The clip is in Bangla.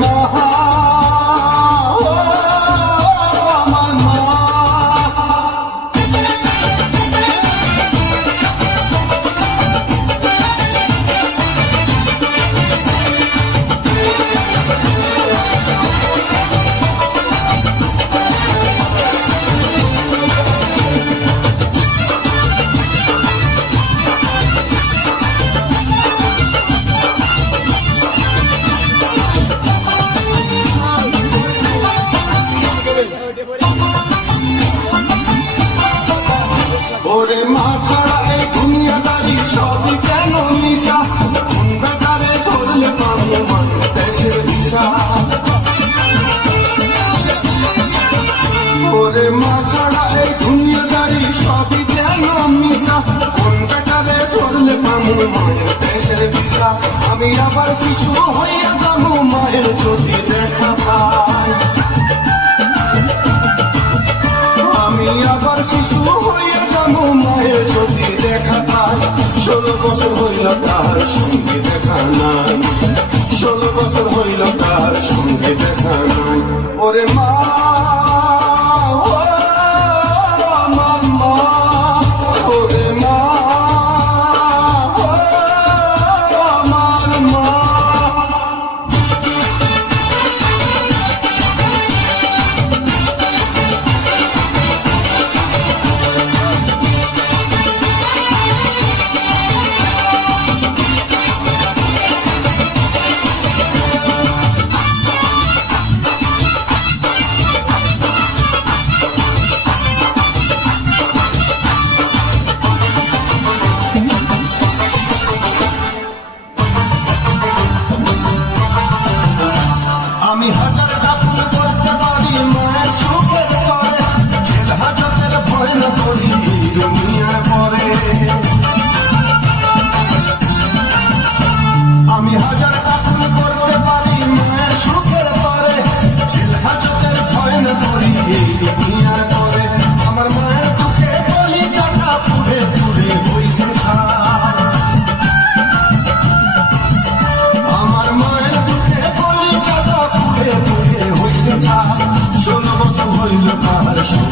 马 ওরে মা ছাড়া এই দুনিয়াদারি সবই কেন নিশা কোন বেটারে ধরলে পাবো মানে দেশের দিশা ওরে মা ছাড়া এই দুনিয়াদারি সবই কেন নিশা কোন বেটারে ধরলে পাবো মানে দেশের দিশা আমি আবার শিশু হইয়া যাব মায়ের চোখে ষোলো বছর হইল তাহার সঙ্গে। 나 Gracias.